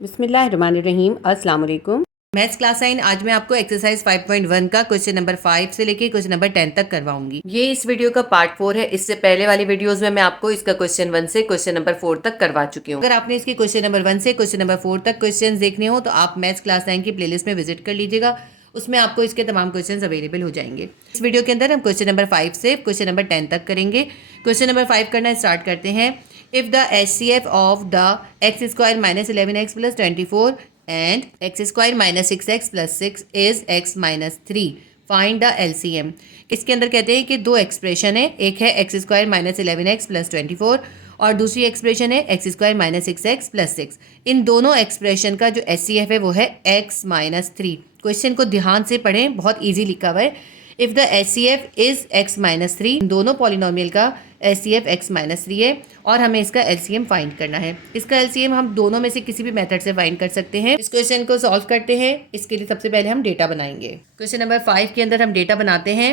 बिस्मिल्लाहिर्रहमानिर्रहीम। अस्सलाम वालेकुम। मैथ्स क्लास 9 आज मैं आपको एक्सरसाइज 5.1 का क्वेश्चन नंबर 5 से लेके क्वेश्चन नंबर 10 तक करवाऊंगी। ये इस वीडियो का पार्ट 4 है। इससे पहले वाली वीडियोस में मैं आपको इसका क्वेश्चन 1 से क्वेश्चन नंबर 4 तक करवा चुकी हूँ। अगर आपने इसके क्वेश्चन नंबर 1 से क्वेश्चन नंबर 4 तक क्वेश्चन देखने हो तो आप मैथ्स क्लास 9 की प्लेलिस्ट में विजिट कर लीजिएगा। उसमें आपको इसके तमाम क्वेश्चंस अवेलेबल हो जाएंगे। इस वीडियो के अंदर हम क्वेश्चन नंबर 5 से क्वेश्चन नंबर 10 तक करेंगे। क्वेश्चन नंबर 5 करना स्टार्ट करते हैं। If the HCF of the x square minus 11x plus 24 and x square minus 6x plus 6 is x minus 3, find the LCM। इसके अंदर कहते हैं कि दो एक्सप्रेशन है, एक है x square minus 11x plus 24 और दूसरी एक्सप्रेशन है x square minus 6x plus 6। इन दोनों एक्सप्रेशन का जो HCF है वो है x माइनस 3। क्वेश्चन को ध्यान से पढ़ें, बहुत ईजी लिखा हुआ है। If the HCF is x minus 3, दोनों पॉलिनोमियल का HCF x माइनस 3 है और हमें इसका LCM फाइंड करना है। इसका LCM हम दोनों में से किसी भी मेथड से फाइंड कर सकते हैं। इस क्वेश्चन को सॉल्व करते हैं। इसके लिए सबसे पहले हम डेटा बनाएंगे। क्वेश्चन नंबर 5 के अंदर हम डेटा बनाते हैं।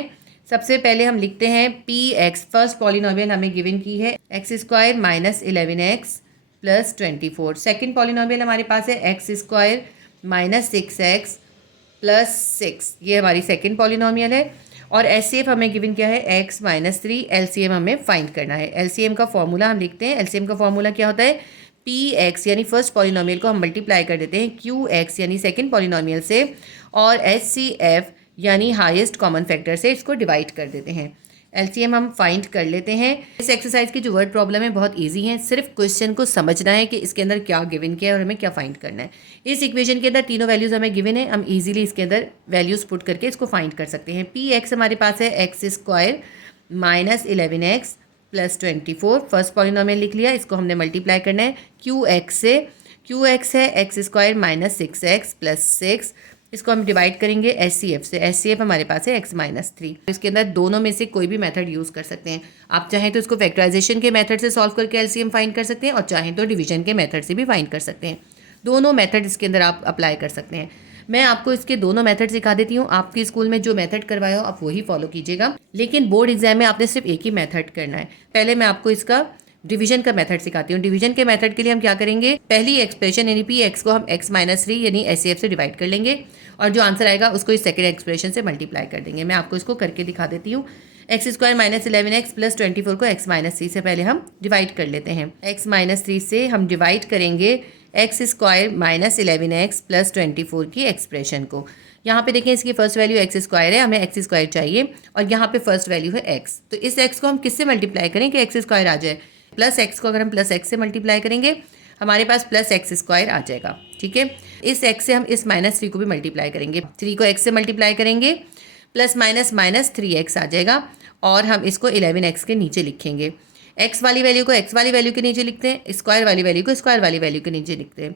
सबसे पहले हम लिखते हैं Px, फर्स्ट पॉलिनोमियल हमें गिवन की है x square minus 11x plus 24। Second polynomial हमारे पास है x square minus 6x plus 6, ये हमारी सेकेंड पॉलिनोमियल है। और HCF हमें गिवन क्या है x माइनस 3। LCM हमें फाइंड करना है। LCM का फॉर्मूला हम लिखते हैं। LCM का फॉर्मूला क्या होता है, Px यानी फर्स्ट पॉलिनोमियल को हम मल्टीप्लाई कर देते हैं Qx यानी सेकेंड पॉलिनोमियल से, और HCF यानी हाईएस्ट कॉमन फैक्टर से इसको डिवाइड कर देते हैं। LCM हम फाइंड कर लेते हैं। इस एक्सरसाइज की जो वर्ड प्रॉब्लम है बहुत इजी है, सिर्फ क्वेश्चन को समझना है कि इसके अंदर क्या गिवन किया है और हमें क्या फाइंड करना है। इस इक्वेशन के अंदर तीनों वैल्यूज हमें गिवन है, हम इजीली इसके अंदर वैल्यूज पुट करके इसको फाइंड कर सकते हैं। Px हमारे पास है x square minus 11x plus 24, first polynomial लिख लिया। इसको हमने मल्टीप्लाई करना है Qx से। Qx है x square minus 6x plus 6, इसको हम डिवाइड करेंगे HCF से। HCF हमारे पास है x माइनस 3। इसके अंदर दोनों में से कोई भी मेथड यूज़ कर सकते हैं। आप चाहें तो इसको फैक्टराइजेशन के मेथड से सॉल्व करके LCM फाइंड कर सकते हैं और चाहें तो डिवीजन के मेथड से भी फाइंड कर सकते हैं। दोनों मेथड इसके अंदर आप अप्लाई कर सकते हैं। मैं आपको इसके दोनों मेथड सिखा देती हूँ। आपके स्कूल में जो मेथड करवाया हो आप वही फॉलो कीजिएगा, लेकिन बोर्ड एग्जाम में आपने सिर्फ एक ही मेथड करना है। पहले मैं आपको इसका डिवीजन का मेथड सिखाती हूँ। डिवीजन के मेथड के लिए हम क्या करेंगे, पहली एक्सप्रेशन यानी Px को हम x माइनस 3 यानी HCF से डिवाइड कर लेंगे और जो आंसर आएगा उसको इस सेकंड एक्सप्रेशन से मल्टीप्लाई कर देंगे। मैं आपको इसको करके दिखा देती हूँ। X square minus 11x plus 24 को x माइनस 3 से पहले हम डिवाइड कर लेते हैं। x माइनस 3 से हम डिवाइड करेंगे x square minus 11x plus 24 की एक्सप्रेशन को। यहाँ पे देखें, इसकी फर्स्ट वैल्यू एक्स स्क्वायर है, हमें एक्स स्क्वायर चाहिए और यहाँ पे फर्स्ट वैल्यू है x। तो इस x को हम किससे मल्टीप्लाई करें कि एक्स स्क्वायर आ जाए। प्लस x को अगर हम प्लस x से मल्टीप्लाई करेंगे हमारे पास प्लस एक्स स्क्वायर आ जाएगा। ठीक है, इस x से हम इस माइनस 3 को भी मल्टीप्लाई करेंगे। 3 को x से मल्टीप्लाई करेंगे प्लस माइनस माइनस 3x आ जाएगा और हम इसको 11x के नीचे लिखेंगे। x वाली वैल्यू को x वाली वैल्यू के नीचे लिखते हैं, स्क्वायर वाली वैल्यू को स्क्वायर वाली वैल्यू के नीचे लिखते हैं।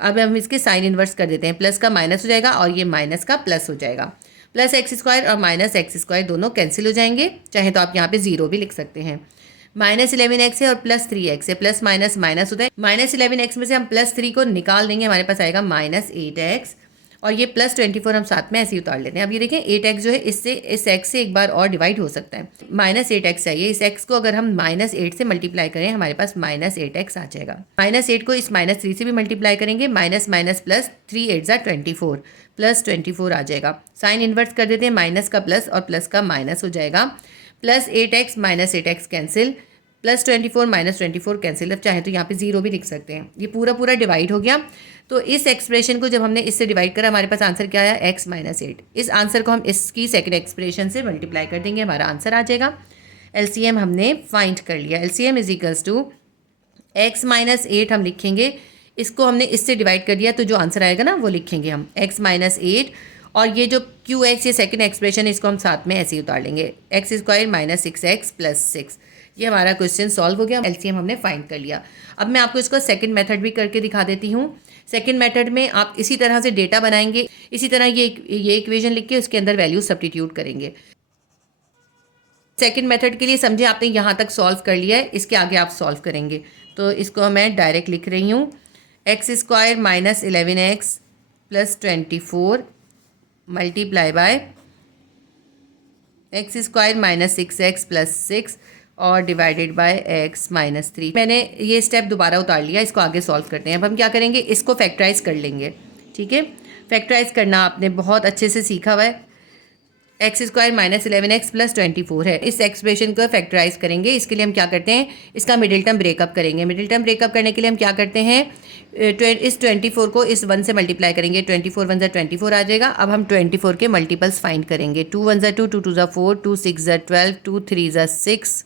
अब हम इसके साइन इन्वर्स कर देते हैं, प्लस का माइनस हो जाएगा और ये माइनस का प्लस हो जाएगा। प्लस एक्स स्क्वायर और माइनस एक्स स्क्वायर दोनों कैंसिल हो जाएंगे। चाहे तो आप यहाँ पे 0 भी लिख सकते हैं। माइनस 11x है और प्लस 3x है, प्लस माइनस माइनस होता है। माइनस 11x में से हम प्लस 3 को निकाल देंगे, हमारे पास आएगा माइनस 8x और ये प्लस 24 हम साथ में ऐसे ही उतार लेते हैं। अब ये देखें 8x जो है इससे इस x से एक बार और डिवाइड हो सकता है। माइनस 8x चाहिए, इस x को अगर हम माइनस 8 से मल्टीप्लाई करें हमारे पास माइनस 8x आ जाएगा। माइनस 8 को इस माइनस 3 से भी मल्टीप्लाई करेंगे, माइनस माइनस प्लस 3 8 ज़ा 24 प्लस 24 आ जाएगा। साइन इन्वर्स कर देते हैं, माइनस का प्लस और प्लस का माइनस हो जाएगा। Plus 8x minus 8x cancel, plus 24 minus 24 cancel. अब चाहे तो यहाँ पे 0 भी लिख सकते हैं। ये पूरा पूरा डिवाइड हो गया। तो इस एक्सप्रेशन को जब हमने इससे डिवाइड करा हमारे पास आंसर क्या आया, x माइनस 8। इस आंसर को हम इसकी सेकंड एक्सप्रेशन से मल्टीप्लाई कर देंगे, हमारा आंसर आ जाएगा। LCM हमने फाइंड कर लिया। LCM is equals to x minus 8 हम लिखेंगे, इसको हमने इससे डिवाइड कर दिया तो जो आंसर आएगा ना वो लिखेंगे हम x माइनस 8 और ये जो QX ये सेकंड एक्सप्रेशन है इसको हम साथ में ऐसे ही उतार लेंगे, x square minus 6x plus 6। ये हमारा क्वेश्चन सॉल्व हो गया। LCM हमने फाइंड कर लिया। अब मैं आपको इसका सेकंड मेथड भी करके दिखा देती हूँ। सेकंड मेथड में आप इसी तरह से डेटा बनाएंगे, इसी तरह ये इक्वेशन लिख के उसके अंदर वैल्यू सब्स्टिट्यूट करेंगे। सेकंड मेथड के लिए समझे आपने यहाँ तक सॉल्व कर लिया है, इसके आगे आप सॉल्व करेंगे। तो इसको मैं डायरेक्ट लिख रही हूँ, x square minus 11x plus 24 multiply by x square minus 6x plus 6 और डिवाइडेड बाय x माइनस 3। मैंने ये स्टेप दोबारा उतार लिया, इसको आगे सॉल्व करते हैं। अब हम क्या करेंगे, इसको फैक्टराइज कर लेंगे। ठीक है, फैक्टराइज करना आपने बहुत अच्छे से सीखा हुआ है। X square minus 11x plus 24 है। इस एक्सप्रेशन को फैक्टराइज करेंगे। इसके लिए हम क्या करते हैं, इसका मिडिल टर्म ब्रेकअप करेंगे। मिडिल टर्म ब्रेकअप करने के लिए हम क्या करते हैं, इस 24 को इस 1 से मल्टीप्लाई करेंगे। 24 1 ज़ा 24 आ जाएगा। अब हम 24 के मल्टीपल्स फाइंड करेंगे। 2 1 ज़ा 2, 2 2 ज़ा 4, 2 6 ज़ा 12, 2 3 ज़ा 6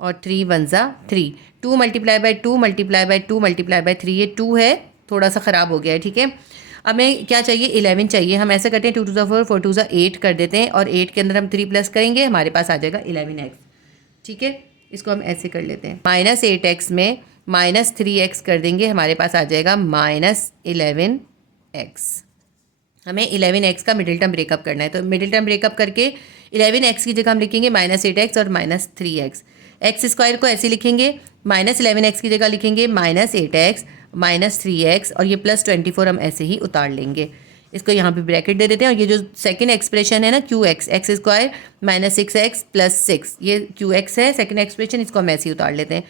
और 3 1 ज़ा 3। 2 multiply by 2 multiply by 2 multiply by 3, ये 2 है, थोड़ा सा ख़राब हो गया है। ठीक है, अब हमें क्या चाहिए, 11 चाहिए। हम ऐसा करते हैं 2 2 ज़ा 4, 4 2 ज़ा 8 कर देते हैं और 8 के अंदर हम 3 प्लस करेंगे, हमारे पास आ जाएगा 11x। ठीक है, इसको हम ऐसे कर लेते हैं। माइनस 8x में माइनस 3x कर देंगे, हमारे पास आ जाएगा माइनस 11x। हमें 11x का मिडिल टर्म ब्रेकअप करना है, तो मिडिल टर्म ब्रेकअप करके 11x की जगह हम लिखेंगे माइनस 8x और माइनस 3x। एक्स स्क्वायर को ऐसे लिखेंगे, माइनस 11x की जगह लिखेंगे माइनस 8x माइनस 3x और ये प्लस 24 हम ऐसे ही उतार लेंगे। इसको यहाँ पे ब्रैकेट दे देते हैं। और ये जो सेकंड एक्सप्रेशन है ना, QX, x square minus 6x plus 6, ये QX है सेकंड एक्सप्रेशन, इसको हम ऐसे ही उतार लेते हैं।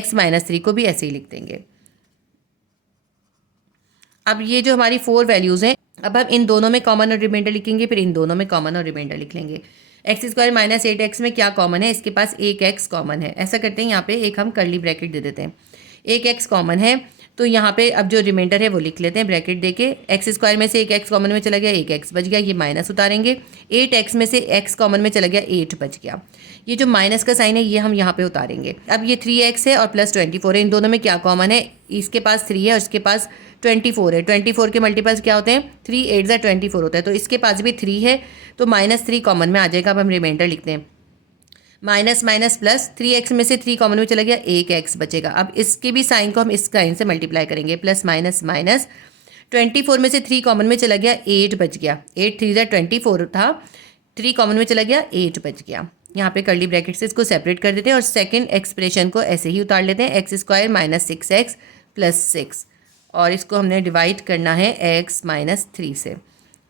x माइनस 3 को भी ऐसे ही लिख देंगे। अब ये जो हमारी 4 वैल्यूज़ हैं, अब हम इन दोनों में कॉमन और रिमाइंडर लिखेंगे, फिर इन दोनों में कॉमन और रिमाइंडर लिख लेंगे। एक्स स्क्वायर माइनस 8x में क्या कॉमन है, इसके पास एक x कॉमन है। ऐसा करते हैं, यहाँ पे एक हम कर्ली ब्रैकेट दे देते हैं। एक x कॉमन है, तो यहाँ पे अब जो रिमाइंडर है वो लिख लेते हैं ब्रैकेट देके। एक्स स्क्वायर में से एक x कॉमन में चला गया, एक x बच गया, ये माइनस उतारेंगे। 8x में से x कॉमन में चला गया, 8 बच गया। ये जो माइनस का साइन है ये हम यहाँ पे उतारेंगे। अब ये 3x है और प्लस 24 है, इन दोनों में क्या कॉमन है, इसके पास 3 है और इसके पास 24 है। 24 के मल्टीपल्स क्या होते हैं, 3 8 ज़ा 24 होता है, तो इसके पास भी 3 है, तो माइनस 3 कॉमन में आ जाएगा। अब हम रिमाइंडर लिखते हैं, माइनस माइनस प्लस, 3x में से 3 कॉमन में चला गया, एक x बचेगा। अब इसके भी साइन को हम इस साइन से मल्टीप्लाई करेंगे, प्लस माइनस माइनस। 24 में से 3 कॉमन में चला गया, 8 बच गया। 8 3 ज़ा 24 था, 3 कॉमन में चला गया, 8 बच गया। यहाँ पे कर्ली ब्रैकेट से इसको सेपरेट कर देते हैं और सेकंड एक्सप्रेशन को ऐसे ही उतार लेते हैं। X square minus 6x plus 6 और इसको हमने डिवाइड करना है x माइनस 3 से।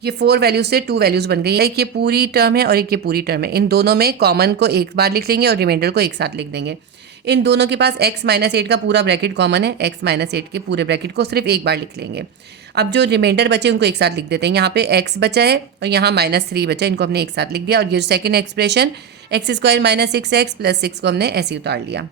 ये 4 वैल्यूज से 2 वैल्यूज बन गई। एक ये पूरी टर्म है और एक ये पूरी टर्म है। इन दोनों में कॉमन को एक बार लिख लेंगे और रिमाइंडर को एक साथ लिख देंगे। इन दोनों के पास x माइनस 8 का पूरा ब्रैकेट कॉमन है, x माइनस 8 के पूरे ब्रैकेट को सिर्फ एक बार लिख लेंगे। अब जो रिमाइंडर बचे उनको एक साथ लिख देते हैं। यहाँ पे x बचा है और यहाँ माइनस 3 बचा है, इनको हमने एक साथ लिख दिया। और ये second expression x square minus 6x plus 6 को हमने ऐसे ही उतार लिया,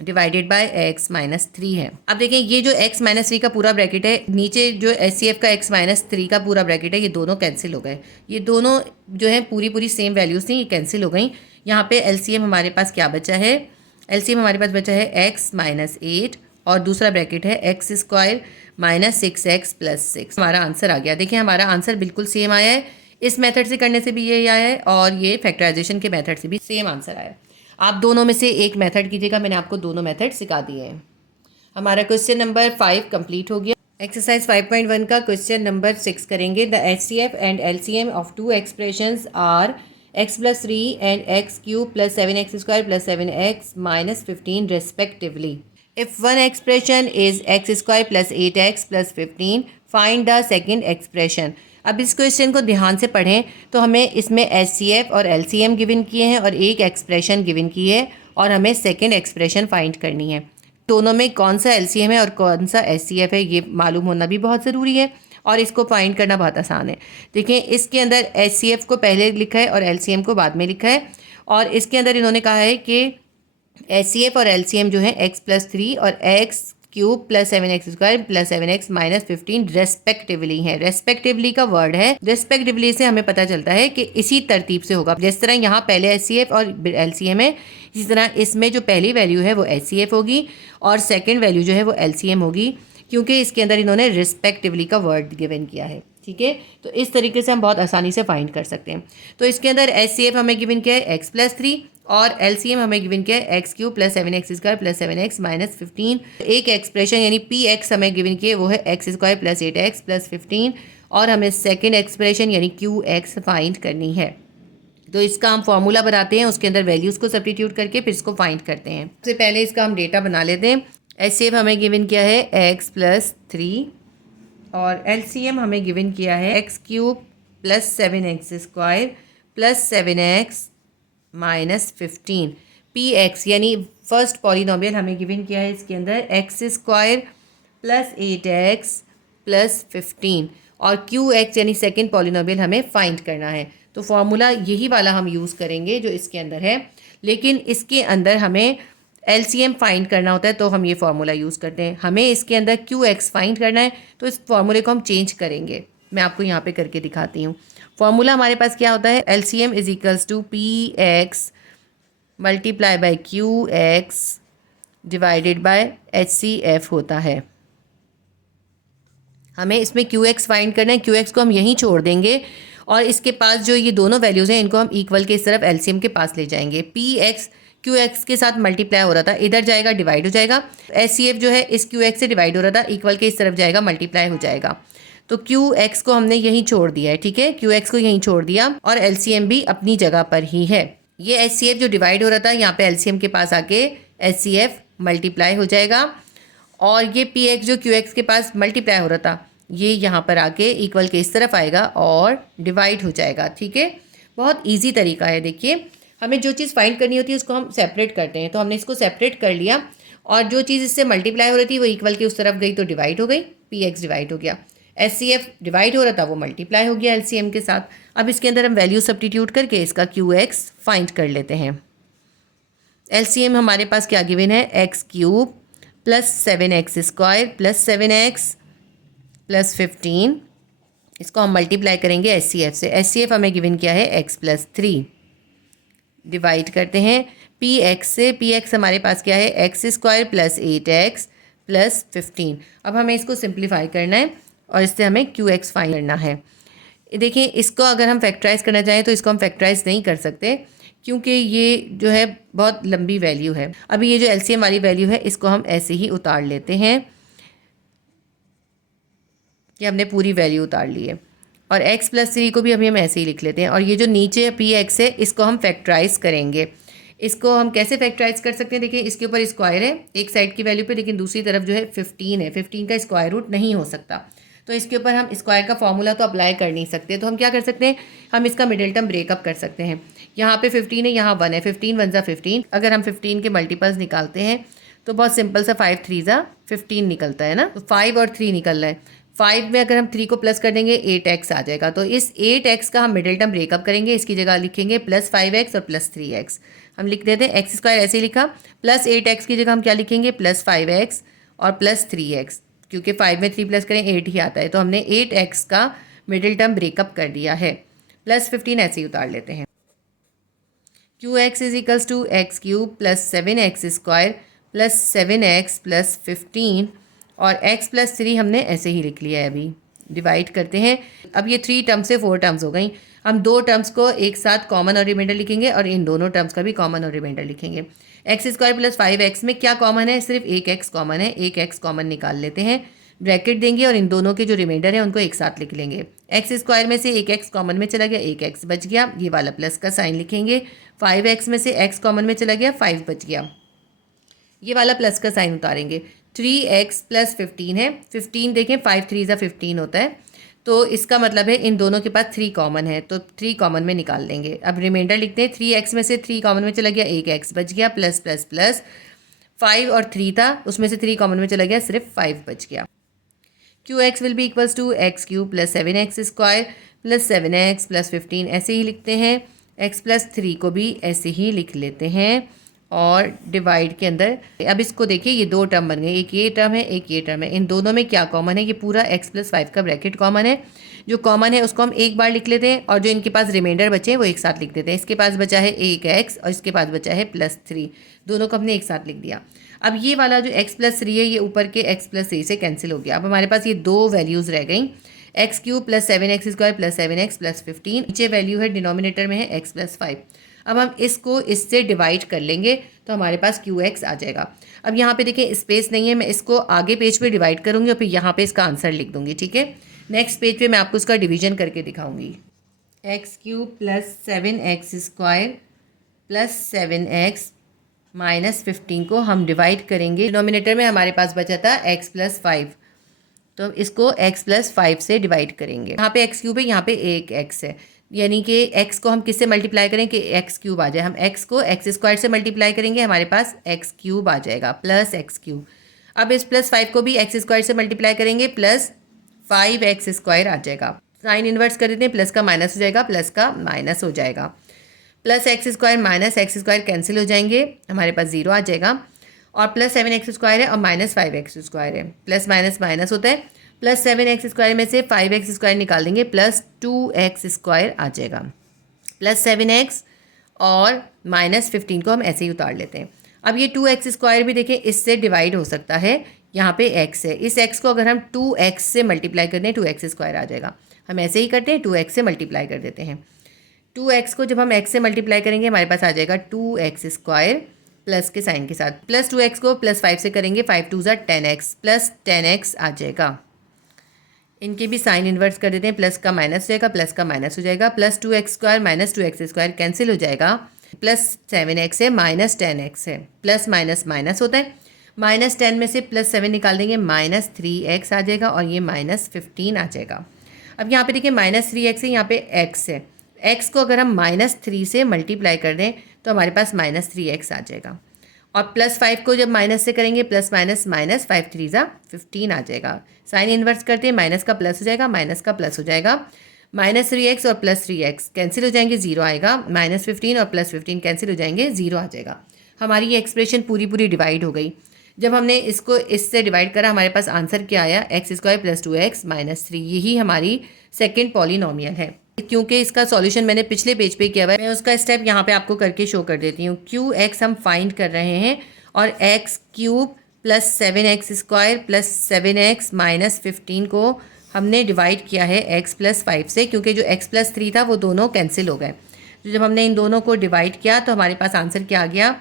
डिवाइडेड बाय x माइनस 3 है। अब देखें, ये जो x माइनस 3 का पूरा ब्रैकेट है, नीचे जो HCF का x माइनस 3 का पूरा ब्रैकेट है, ये दोनों कैंसिल हो गए। ये दोनों जो है पूरी सेम वैल्यूज थी, ये कैंसिल हो गई। यहाँ पे LCM हमारे पास क्या बचा है, LCM हमारे पास बचा है x माइनस 8 और दूसरा ब्रैकेट है x square minus 6x plus 6। हमारा आंसर आ गया। देखिए हमारा आंसर बिल्कुल सेम आया है, इस मेथड से करने से भी यही आया है और ये फैक्टराइजेशन के मेथड से भी सेम आंसर आया है। आप दोनों में से एक मेथड कीजिएगा, मैंने आपको दोनों मेथड सिखा दिए हैं। हमारा क्वेश्चन नंबर 5 कंप्लीट हो गया। एक्सरसाइज 5.1 का क्वेश्चन नंबर 6 करेंगे। The HCF and LCM of two expressions are x plus 3 and x cube plus 7x square plus 7x minus 15 respectively. If one expression is x square plus 8x plus 15, find the second expression. अब इस question को ध्यान से पढ़ें तो हमें इसमें HCF और LCM गिवन किए हैं और एक एक्सप्रेशन गिवन की है और हमें सेकंड एक्सप्रेशन फाइंड करनी है। दोनों में कौन सा LCM है और कौन सा HCF है ये मालूम होना भी बहुत ज़रूरी है और इसको फाइंड करना बहुत आसान है। देखिए इसके अंदर HCF को पहले लिखा है और LCM को बाद में लिखा है और इसके अंदर इन्होंने कहा है कि HCF और LCM जो है x प्लस 3 और x cube plus 7x square plus 7x minus 15 respectively है। रेस्पेक्टिवली का वर्ड है, रेस्पेक्टिवली से हमें पता चलता है कि इसी तरतीब से होगा। जिस तरह यहाँ पहले HCF और LCM है, इसी तरह इसमें जो पहली वैल्यू है वो HCF होगी और सेकेंड वैल्यू जो है वो LCM होगी, क्योंकि इसके अंदर इन्होंने रिस्पेक्टिवली का वर्ड गिवन किया है। ठीक है, तो इस तरीके से हम बहुत आसानी से फाइंड कर सकते हैं। तो इसके अंदर HCF हमें गिवन किया है x प्लस 3 और LCM हमें गिवन किया है x cube plus 7x square plus 7x minus 15। एक एक्सप्रेशन यानी PX हमें गिवन किया है वो है x square plus 8x plus 15 और हमें सेकेंड एक्सप्रेशन यानी QX फाइंड करनी है। तो इसका हम फॉर्मूला बनाते हैं, उसके अंदर वैल्यूज़ को सब्स्टिट्यूट करके फिर इसको फाइंड करते हैं। सबसे पहले इसका हम डेटा बना लेते हैं। HCF हमें गिवन किया है x प्लस 3 और LCM हमें गिवन किया है x cube plus 7x square plus 7x minus 15 P x यानी फर्स्ट पॉलिनोमियल हमें गिवन किया है इसके अंदर x square plus 8x plus 15 और क्यू एक्स यानी सेकेंड पॉलिनोमियल हमें फाइंड करना है। तो फॉर्मूला यही वाला हम यूज़ करेंगे जो इसके अंदर है, लेकिन इसके अंदर हमें एलसीएम फाइंड करना होता है तो हम ये फार्मूला यूज़ करते हैं। हमें इसके अंदर क्यू एक्स फाइंड करना है तो इस फार्मूले को हम चेंज करेंगे। मैं आपको यहाँ पे करके दिखाती हूँ। फार्मूला हमारे पास क्या होता है, LCM is equals to p x multiply by q x divided by H C F होता है। हमें इसमें क्यू एक्स फाइंड करना है, क्यू एक्स को हम यहीं छोड़ देंगे और इसके पास जो ये दोनों वैल्यूज़ हैं इनको हम इक्वल के इस तरफ एलसीएम के पास ले जाएंगे। पी एक्स क्यू एक्स के साथ मल्टीप्लाई हो रहा था, इधर जाएगा डिवाइड हो जाएगा। एच सी एफ जो है इस क्यू एक्स से डिवाइड हो रहा था, इक्वल के इस तरफ जाएगा मल्टीप्लाई हो जाएगा। तो क्यू एक्स को हमने यहीं छोड़ दिया है, ठीक है, क्यू एक्स को यहीं छोड़ दिया और एलसीएम भी अपनी जगह पर ही है। ये एच सी एफ जो डिवाइड हो रहा था यहाँ पे एलसीएम के पास आके एच सी एफ मल्टीप्लाई हो जाएगा और ये पी एक्स जो क्यू एक्स के पास मल्टीप्लाई हो रहा था ये यहाँ पर आके इक्वल के इस तरफ आएगा और डिवाइड हो जाएगा, ठीक है। बहुत इजी तरीका है। देखिए हमें जो चीज़ फाइंड करनी होती है उसको हम सेपरेट करते हैं, तो हमने इसको सेपरेट कर लिया और जो चीज़ इससे मल्टीप्लाई हो रही थी वो इक्वल के उस तरफ गई तो डिवाइड हो गई, पी एक्स डिवाइड हो गया। एच सी एफ डिवाइड हो रहा था वो मल्टीप्लाई हो गया एलसीएम के साथ। अब इसके अंदर हम वैल्यू सब्स्टिट्यूट करके इसका क्यू एक्स फाइंड कर लेते हैं। एलसीएम हमारे पास क्या गिवन है, x cube plus 7x square plus 7x plus 15, इसको हम मल्टीप्लाई करेंगे एच सी एफ से। एच सी एफ हमें गिवन किया है x प्लस 3, डिवाइड करते हैं पी एक्स से। पी एक्स हमारे पास क्या है, x square plus 8x plus 15। अब हमें इसको सिंप्लीफाई करना है और इससे हमें क्यू एक्स फाइंड करना है। देखिए इसको अगर हम फैक्टराइज करना चाहें तो इसको हम फैक्टराइज नहीं कर सकते क्योंकि ये जो है बहुत लंबी वैल्यू है। अभी ये जो एलसीएम वाली वैल्यू है इसको हम ऐसे ही उतार लेते हैं कि हमने पूरी वैल्यू उतार ली है और x प्लस 3 को भी अभी हम ऐसे ही लिख लेते हैं और ये जो नीचे पी एक्स है इसको हम फैक्टराइज करेंगे। इसको हम कैसे फैक्टराइज कर सकते हैं, देखिए इसके ऊपर स्क्वायर है एक साइड की वैल्यू पे, लेकिन दूसरी तरफ जो है 15 है, 15 का स्क्वायर रूट नहीं हो सकता, तो इसके ऊपर हम स्क्वायर का फॉर्मूला तो अप्लाई कर नहीं सकते। तो हम क्या कर सकते हैं, हम इसका मिडिल टर्म ब्रेकअप कर सकते हैं। यहाँ पे 15 है, यहाँ 1 है, 15 1 ज़ा 15। अगर हम 15 के मल्टीपल्स निकालते हैं तो बहुत सिंपल सा 5 3 ज़ा 15 निकलता है ना, तो 5 और 3 निकल रहा है। 5 में अगर हम 3 को प्लस कर देंगे 8x आ जाएगा। तो इस 8x का हम मिडिल टर्म ब्रेकअप करेंगे, इसकी जगह लिखेंगे प्लस 5x और प्लस 3x। हम लिख देते हैं एक्स स्क्वायर ऐसे ही लिखा, प्लस 8x की जगह हम क्या लिखेंगे प्लस 5x और प्लस 3x, क्योंकि 5 में 3 प्लस करें 8 ही आता है। तो हमने 8x का मिडिल टर्म ब्रेकअप कर दिया है। प्लस 15 ऐसे ही उतार लेते हैं। Q x is equals to x cube plus 7x square plus 7x plus 15 और x प्लस 3 हमने ऐसे ही लिख लिया है। अभी डिवाइड करते हैं। अब ये 3 टर्म्स से 4 टर्म्स हो गई। हम 2 टर्म्स को एक साथ कॉमन और रिमाइंडर लिखेंगे और इन दोनों टर्म्स का भी कॉमन और रिमाइंडर लिखेंगे। एक्स स्क्वायर प्लस 5x में क्या कॉमन है, सिर्फ एक x कॉमन है, एक x कॉमन निकाल लेते हैं, ब्रैकेट देंगे और इन दोनों के जो रिमाइंडर है उनको एक साथ लिख लेंगे। एक्स स्क्वायर में से एक x कॉमन में चला गया, एक x बच गया, ये वाला प्लस का साइन लिखेंगे। 5x में से x कॉमन में चला गया, 5 बच गया, ये वाला प्लस का साइन उतारेंगे। 3x प्लस 15 है, 15 देखें 5 3 ज़ा 15 होता है, तो इसका मतलब है इन दोनों के पास 3 कॉमन है, तो 3 कॉमन में निकाल लेंगे। अब रिमाइंडर लिखते हैं, 3x में से 3 कॉमन में चला गया, एक x बच गया, प्लस प्लस प्लस 5 और 3 था उसमें से 3 कॉमन में चला गया, सिर्फ 5 बच गया। Q x will be equals to x cube plus 7x square plus 7x plus 15 ऐसे ही लिखते हैं। x प्लस 3 को भी ऐसे ही लिख लेते हैं और डिवाइड के अंदर अब इसको देखिए ये 2 टर्म बन गए, एक ये टर्म है एक ये टर्म है। इन दोनों में क्या कॉमन है, ये पूरा x प्लस 5 का ब्रैकेट कॉमन है। जो कॉमन है उसको हम एक बार लिख लेते हैं और जो इनके पास रिमाइंडर बचे हैं वो एक साथ लिख देते हैं। इसके पास बचा है एक x और इसके पास बचा है प्लस 3, दोनों को हमने एक साथ लिख दिया। अब ये वाला जो x प्लस 3 है ये ऊपर के x प्लस 3 से कैंसिल हो गया। अब हमारे पास ये 2 वैल्यूज़ रह गई, x cube plus 7x square plus 7x plus 15, नीचे वैल्यू है डिनोमिनेटर में है x प्लस 5। अब हम इसको इससे डिवाइड कर लेंगे तो हमारे पास क्यू एक्स आ जाएगा। अब यहाँ पे देखिए स्पेस नहीं है, मैं इसको आगे पेज पे डिवाइड करूँगी और फिर यहाँ पे इसका आंसर लिख दूँगी, ठीक है। नेक्स्ट पेज पे मैं आपको इसका डिवीजन करके दिखाऊँगी। X cube plus 7x square plus 7x minus 15 को हम डिवाइड करेंगे। डिनोमिनेटर में हमारे पास बचा था x प्लस 5, तो इसको x प्लस 5 से डिवाइड करेंगे। यहाँ पे एक्स क्यूब है, यहाँ पे एक x है, यानी कि x को हम किससे मल्टीप्लाई करें कि एक्स क्यूब आ जाए। हम x को एक्स स्क्वायर से मल्टीप्लाई करेंगे, हमारे पास एक्स क्यूब आ जाएगा प्लस एक्स क्यूब। अब इस प्लस 5 को भी एक्स स्क्वायर से मल्टीप्लाई करेंगे, प्लस 5x स्क्वायर आ जाएगा। साइन इन्वर्स कर देते हैं, प्लस का माइनस हो जाएगा, प्लस का माइनस हो जाएगा। Plus x square minus x square cancel हो जाएंगे, हमारे पास 0 आ जाएगा। और प्लस 7x स्क्वायर है और माइनस 5x स्क्वायर है, प्लस माइनस माइनस होता है। प्लस 7x स्क्वायर में से 5x स्क्वायर निकाल देंगे, प्लस 2x स्क्वायर आ जाएगा। प्लस 7x और माइनस 15 को हम ऐसे ही उतार लेते हैं। अब ये 2x स्क्वायर भी देखें इससे डिवाइड हो सकता है, यहाँ पे x है, इस x को अगर हम 2x से मल्टीप्लाई कर दें 2x स्क्वायर आ जाएगा। हम ऐसे ही करते हैं, 2x से मल्टीप्लाई कर देते हैं। 2x को जब हम x से मल्टीप्लाई करेंगे हमारे पास आ जाएगा 2x स्क्वायर प्लस के साइन के साथ। प्लस 2x को प्लस 5 से करेंगे, 5 2 = 10x, प्लस 10x आ जाएगा। इनके भी साइन इन्वर्स कर देते हैं, प्लस का माइनस हो जाएगा, प्लस का माइनस हो जाएगा। Plus 2x square minus 2x square cancel हो जाएगा। प्लस 7x है माइनस 10x है, प्लस माइनस माइनस होता है। माइनस 10 में से प्लस 7 निकाल देंगे, माइनस 3x आ जाएगा और ये माइनस 15 आ जाएगा। अब यहाँ पे देखिए माइनस 3x है, यहाँ पे x है। x को अगर हम माइनस 3 से मल्टीप्लाई कर दें तो हमारे पास माइनस 3x आ जाएगा। और प्लस 5 को जब माइनस से करेंगे, प्लस माइनस माइनस 5 3 = 15 आ जाएगा। साइन इन्वर्स करते हैं, माइनस का प्लस हो जाएगा, माइनस का प्लस हो जाएगा। माइनस 3x और प्लस 3x कैंसिल हो जाएंगे, 0 आएगा। माइनस 15 और प्लस 15 कैंसिल हो जाएंगे, 0 आ जाएगा। हमारी ये एक्सप्रेशन पूरी पूरी डिवाइड हो गई। जब हमने इसको इससे डिवाइड करा हमारे पास आंसर क्या आया, x square plus 2x minus 3। यही हमारी सेकेंड पॉलिनोमियल है। क्योंकि इसका सॉल्यूशन मैंने पिछले पेज पे किया हुआ है, मैं उसका स्टेप यहाँ पे आपको करके शो कर देती हूँ। QX हम फाइंड कर रहे हैं और x cube plus 7x square plus 7x minus 15 को हमने डिवाइड किया है x प्लस 5 से, क्योंकि जो x प्लस 3 था वो दोनों कैंसिल हो गए। तो जब हमने इन दोनों को डिवाइड किया तो हमारे पास आंसर क्या आ गया,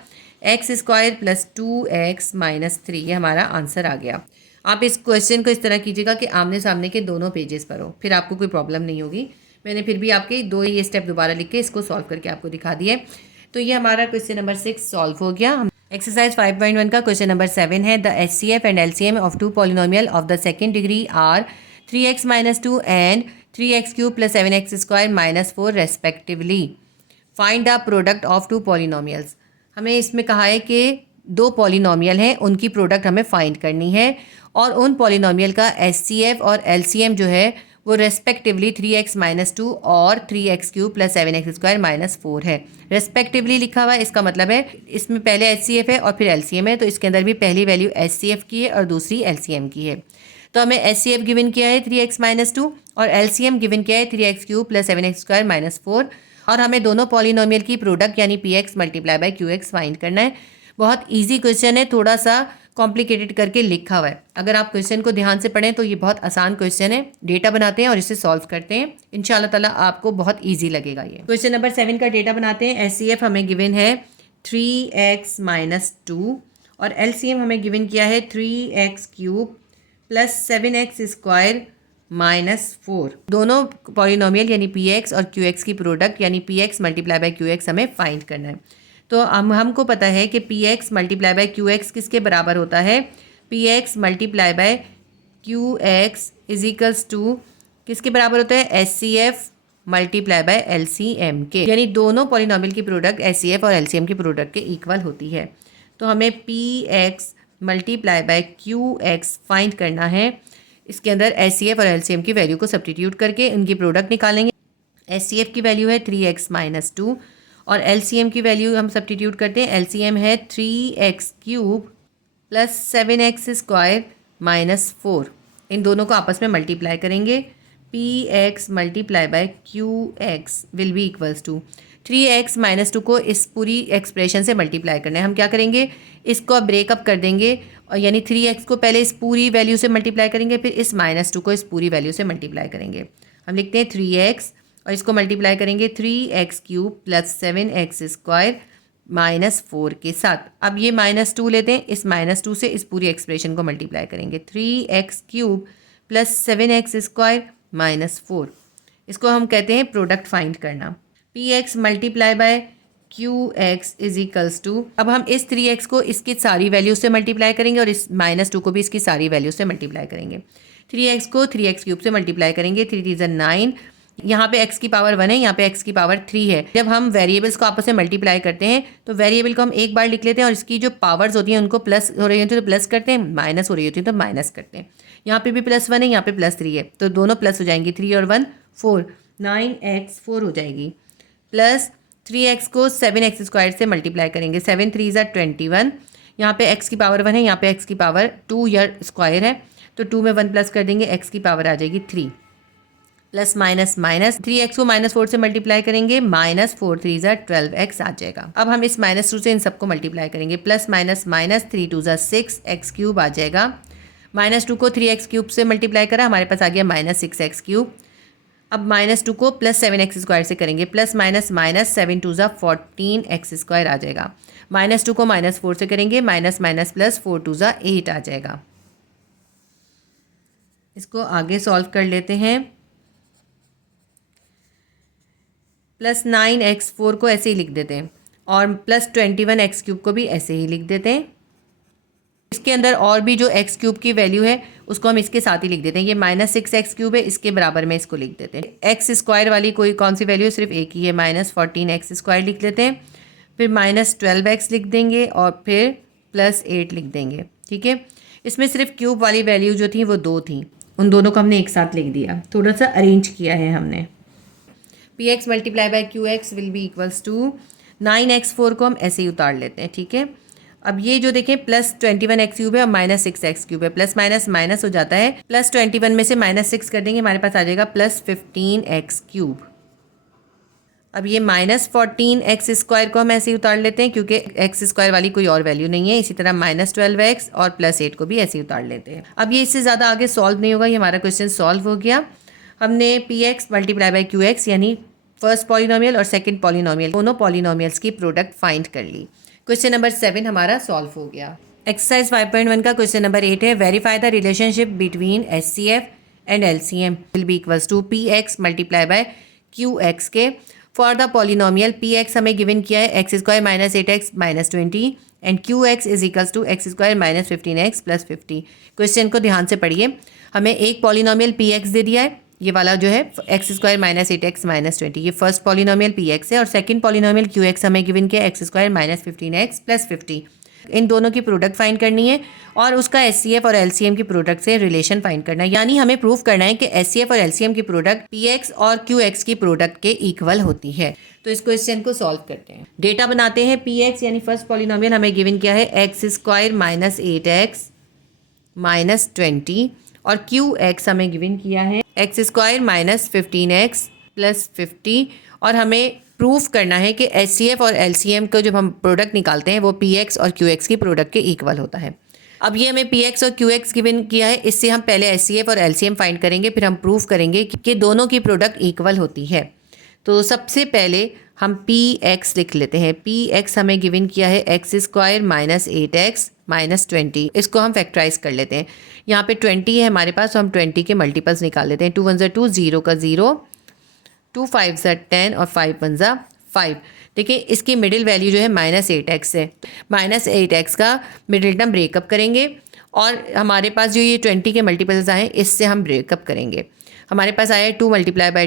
x square plus 2x minus 3, ये हमारा आंसर आ गया। आप इस क्वेश्चन को इस तरह कीजिएगा कि आमने सामने के दोनों पेजेस पर हो, फिर आपको कोई प्रॉब्लम नहीं होगी। मैंने फिर भी आपके दो ये स्टेप दोबारा लिख के इसको सॉल्व करके आपको दिखा दिए। तो ये हमारा क्वेश्चन नंबर 6 सॉल्व हो गया। एक्सरसाइज 5.1 का क्वेश्चन नंबर 7 है। The HCF and LCM of two polynomial of the second degree are 3x minus 2 and 3x cube plus 7x square minus 4 respectively. Find the product of two polynomials. हमें इसमें कहा है कि दो polynomial हैं, उनकी product हमें फाइंड करनी है और उन पॉलिनोमियल का HCF और LCM जो है वो रेस्पेक्टिवली 3x माइनस 2 और 3x cube plus 7x square minus 4 है। रेस्पेक्टिवली लिखा हुआ है, इसका मतलब है इसमें पहले HCF है और फिर LCM है, तो इसके अंदर भी पहली वैल्यू HCF की है और दूसरी LCM की है। तो हमें HCF गिवन किया है 3x माइनस 2 और LCM गिवन किया है 3x cube plus 7x square minus 4, और हमें दोनों पॉलिनोमियल की प्रोडक्ट यानी px multiply by qx find करना है। बहुत इजी क्वेश्चन है, थोड़ा सा कॉम्प्लिकेटेड करके लिखा हुआ है। अगर आप क्वेश्चन को ध्यान से पढ़ें तो ये बहुत आसान क्वेश्चन है। डेटा बनाते हैं और इसे सॉल्व करते हैं, इंशाल्लाह ताला आपको बहुत इजी लगेगा ये। क्वेश्चन नंबर 7 का डेटा बनाते हैं। HCF हमें गिवन है 3x माइनस 2 और LCM हमें गिवन किया है 3x cube plus 7x square minus 4। दोनों पॉलिनोमियल यानी px और qx की प्रोडक्ट यानी px मल्टीप्लाई बाय qx हमें फाइंड करना है। तो हमको पता है कि px मल्टीप्लाई बाय qx किसके बराबर होता है, px multiply by qx is equals to किसके बराबर होता है, HCF मल्टीप्लाई बाय LCM के, यानी दोनों पॉलिनोमियल की प्रोडक्ट HCF और LCM की प्रोडक्ट के इक्वल होती है। तो हमें px multiply by qx find करना है। इसके अंदर HCF और LCM की वैल्यू को सब्स्टिट्यूट करके इनकी प्रोडक्ट निकालेंगे। HCF की वैल्यू है 3x माइनस 2 और LCM की वैल्यू हम सब्स्टिट्यूट करते हैं। LCM है 3x cube plus 7x square minus 4। इन दोनों को आपस में मल्टीप्लाई करेंगे। px multiply by qx will be equals to 3x minus 2 को इस पूरी एक्सप्रेशन से मल्टीप्लाई करना है। हम क्या करेंगे, इसको ब्रेकअप कर देंगे और यानी 3x को पहले इस पूरी वैल्यू से मल्टीप्लाई करेंगे, फिर इस माइनस 2 को इस पूरी वैल्यू से मल्टीप्लाई करेंगे। हम लिखते हैं 3x और इसको मल्टीप्लाई करेंगे 3x cube plus 7x square minus 4 के साथ। अब ये माइनस 2 लेते हैं, इस माइनस 2 से इस पूरी एक्सप्रेशन को मल्टीप्लाई करेंगे। 3x cube plus 7x square minus 4, इसको हम कहते हैं प्रोडक्ट फाइंड करना। px multiply by qx is equals to, अब हम इस 3x को इसकी सारी वैल्यू से मल्टीप्लाई करेंगे और इस माइनस 2 को भी इसकी सारी वैल्यू से मल्टीप्लाई करेंगे। 3x को 3x क्यूब से मल्टीप्लाई करेंगे, 3 3 9, यहाँ पे x की पावर 1 है, यहाँ पे x की पावर 3 है। जब हम वेरिएबल्स को आपस में मल्टीप्लाई करते हैं तो वेरिएबल को हम एक बार लिख लेते हैं और इसकी जो पावर्स होती हैं उनको प्लस हो रही होती है तो प्लस करते हैं, माइनस हो रही होती है तो माइनस करते हैं। यहाँ पे भी +1 है, यहाँ पे +3 है, तो दोनों प्लस हो जाएंगी। 3 और 1 4, 9x 4 हो जाएगी, प्लस 3x को 7x² से मल्टीप्लाई करेंगे। 7 3 ज़ा 21, यहाँ पे x की पावर 1 है, यहाँ पे x की पावर 2 या स्क्वायर है, तो 2 में 1 प्लस कर देंगे, x की पावर आ जाएगी 3, प्लस माइनस माइनस 3x को -4 से मल्टीप्लाई करेंगे, -4 3 ज़ा 12x आ जाएगा। अब हम इस -2 से इन सबको मल्टीप्लाई करेंगे, प्लस माइनस माइनस 3 2 ज़ा 6 x³ आ जाएगा। -2 को 3x³ से मल्टीप्लाई करा, हमारे पास आ गया -6x³। अब -2 को +7x² से करेंगे, प्लस माइनस माइनस 7 2 ज़ा 14x² आ जाएगा। -2 को -4 से करेंगे, माइनस माइनस प्लस 4 2 ज़ा 8 आ जाएगा। इसको आगे सॉल्व कर लेते हैं। +9x4 को ऐसे ही लिख देते हैं और +21x³ को भी ऐसे ही लिख देते हैं। इसके अंदर और भी जो x³ की वैल्यू है उसको हम इसके साथ ही लिख देते हैं। ये -6x³ है, इसके बराबर में इसको लिख देते हैं। x² वाली कोई कौन सी वैल्यू है, सिर्फ एक ही है, -14x² लिख लेते हैं, फिर -12x लिख देंगे और फिर +8 लिख देंगे। ठीक है, इसमें सिर्फ क्यूब वाली वैल्यू जो थी वो 2 थी, उन दोनों को हमने एक साथ लिख दिया, थोड़ा सा अरेंज किया है हमने। px multiply by qx will be equals to 9x4 को हम ऐसे ही उतार लेते हैं। ठीक है, अब ये जो देखें +21x³ है और -6x³ है, प्लस माइनस माइनस हो जाता है, +21 में से -6 कर देंगे, हमारे पास आ जाएगा +15x³। अब ये -14x² को हम ऐसे ही उतार लेते हैं क्योंकि x² वाली कोई और वैल्यू नहीं है। इसी तरह -12x और +8 को भी ऐसे ही उतार लेते हैं। अब ये इससे ज़्यादा आगे सॉल्व नहीं होगा, ये हमारा क्वेश्चन सॉल्व हो गया। हमने px मल्टीप्लाई बाय qx यानी फर्स्ट पॉलिनोमियल और सेकंड पॉलिनोमियल दोनों पॉलिनोमियल्स की प्रोडक्ट फाइंड कर ली। क्वेश्चन नंबर 7 हमारा सॉल्व हो गया। एक्सरसाइज 5.1 का क्वेश्चन नंबर 8 है, verify the relationship between HCF and LCM will be equals to px multiply by qx के फॉर द पॉलिनोमियल px हमें गिवन किया है x² - 8x - 20 and qx is equals to x² - 15x + 50। Question को ध्यान से पढ़िए, हमें एक पॉलिनोमियल px दे दिया है, ये वाला जो है x² - 8x - 20, ये फर्स्ट पॉलिनोमियल px है, और सेकंड पॉलिनोमियल qx हमें गिवन किया x² - 15x + 50। इन दोनों की प्रोडक्ट फाइंड करनी है और उसका HCF और LCM की प्रोडक्ट से रिलेशन फाइंड करना है, यानी हमें प्रूव करना है कि HCF और LCM की प्रोडक्ट px और qx की प्रोडक्ट के इक्वल होती है। तो इस क्वेश्चन को सॉल्व करते हैं। डेटा बनाते हैं। px यानी फर्स्ट पॉलिनोमियल हमें गिवन किया है x² - 8x - 20 और qx हमें गिवन किया है x² - 15x + 50 और हमें प्रूफ करना है कि HCF और LCM को जब हम प्रोडक्ट निकालते हैं वो px और qx की प्रोडक्ट के इक्वल होता है। अब ये हमें px और qx गिवन किया है, इससे हम पहले HCF और LCM फाइंड करेंगे, फिर हम प्रूफ करेंगे कि दोनों की प्रोडक्ट इक्वल होती है। तो सबसे पहले हम px लिख लेते हैं। px हमें गिवन किया है x² - 8x - 20, इसको हम फैक्टराइज कर लेते हैं। यहाँ पे 20 है हमारे पास, तो हम 20 के मल्टीपल्स निकाल लेते हैं। 2 1 = 2, 0 का 0, 2 5 = 10 और 5 1 = 5। देखिए इसकी मिडिल वैल्यू जो है -8x है, -8x का मिडिल टर्म ब्रेकअप करेंगे और हमारे पास जो ये 20 के मल्टीपल्स आए इससे हम ब्रेकअप करेंगे। हमारे पास आया 2 ×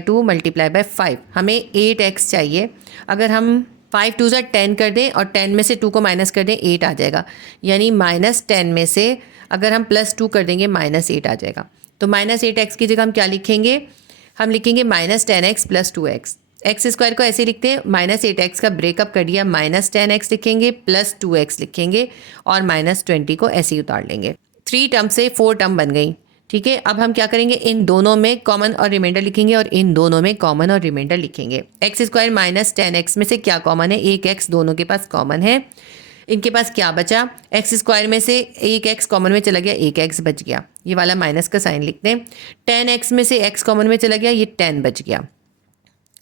2 × 5, हमें 8x चाहिए। अगर हम 5 2 = 10 कर दें और 10 में से 2 को माइनस कर दें, 8 आ जाएगा, यानी -10 में से अगर हम +2 कर देंगे -8 आ जाएगा। तो -8x की जगह हम क्या लिखेंगे, हम लिखेंगे -10x + 2x। x² को ऐसे लिखते हैं, -8x का ब्रेकअप कर दिया, -10x लिखेंगे + 2x लिखेंगे और -20 को ऐसे ही उतार लेंगे। 3 टर्म से 4 टर्म बन गई। ठीक है, अब हम क्या करेंगे, इन दोनों में कॉमन और रिमाइंडर लिखेंगे और इन दोनों में कॉमन और रिमाइंडर लिखेंगे। x² - 10x में से क्या कॉमन है, एक x दोनों के पास कॉमन है। इनके पास क्या बचा, x² में से एक x कॉमन में चला गया, एक x बच गया, ये वाला माइनस का साइन लिखते हैं। 10x में से x कॉमन में चला गया, ये 10 बच गया।